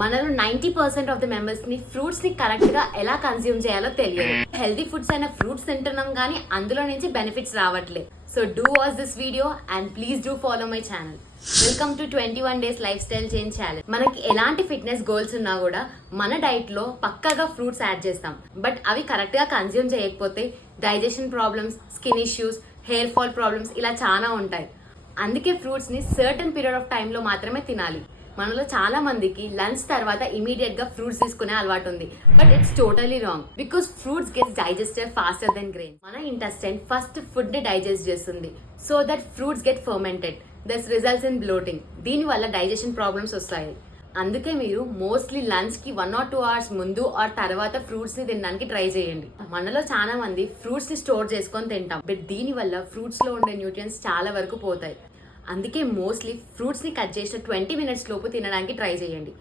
మనలో 90% of the members ని fruits ని కరెక్ట్ గా ఎలా కన్స్యూమ్ చేయాలో తెలియదు. హెల్దీ ఫుడ్స్ అయిన ఫ్రూట్స్ తింటున్నాం కానీ అందులో నుంచి బెనిఫిట్స్ రావట్లేదు. So do watch this video and please do follow my channel. Welcome to 21 days life style change challenge. మనకి ఎలాంటి ఫిట్నెస్ గోల్స్ ఉన్నా కూడా మన డైట్ లో పక్కాగా ఫ్రూట్స్ యాడ్ చేస్తాం. బట్ అవి కరెక్ట్ గా కన్స్యూమ్ చేయకపోతే digestion problems, skin issues, hair fall problems ఇలా చాలా ఉంటాయి. అందుకే ఫ్రూట్స్ ని సర్టన్ పీరియడ్ ఆఫ్ టైమ్ లో మాత్రమే తినాలి. మనలో చాలా మందికి లంచ్ తర్వాత ఇమీడియట్ గా ఫ్రూట్స్ తీసుకునే అలవాటు ఉంది. But it's totally wrong. Because fruits gets digested faster than grain. మన ఇంటెస్టైన్ ఫస్ట్ ఫుడ్ ని డైజెస్ట్ చేస్తుంది. So that fruits get fermented. Thus results in bloating. దీని వల్ల డైజెషన్ ప్రాబ్లమ్స్ వస్తాయి. అందుకే మీరు మోస్ట్లీ లంచ్ కి 1 or 2 hours ముందు ఆర్ తర్వాత ఫ్రూట్స్ ని తినడానికి ట్రై చేయండి. మనలో చాలా మంది ఫ్రూట్స్ ని స్టోర్ చేసుకొని తింటాం. బట్ దీని వల్ల ఫ్రూట్స్ లో ఉండే న్యూట్రియన్స్ చాలా వరకు పోతాయి. అందుకే మోస్ట్లీ ఫ్రూట్స్ ని కట్ చేసిన 20 minutes లోపు తినడానికి ట్రై చేయండి.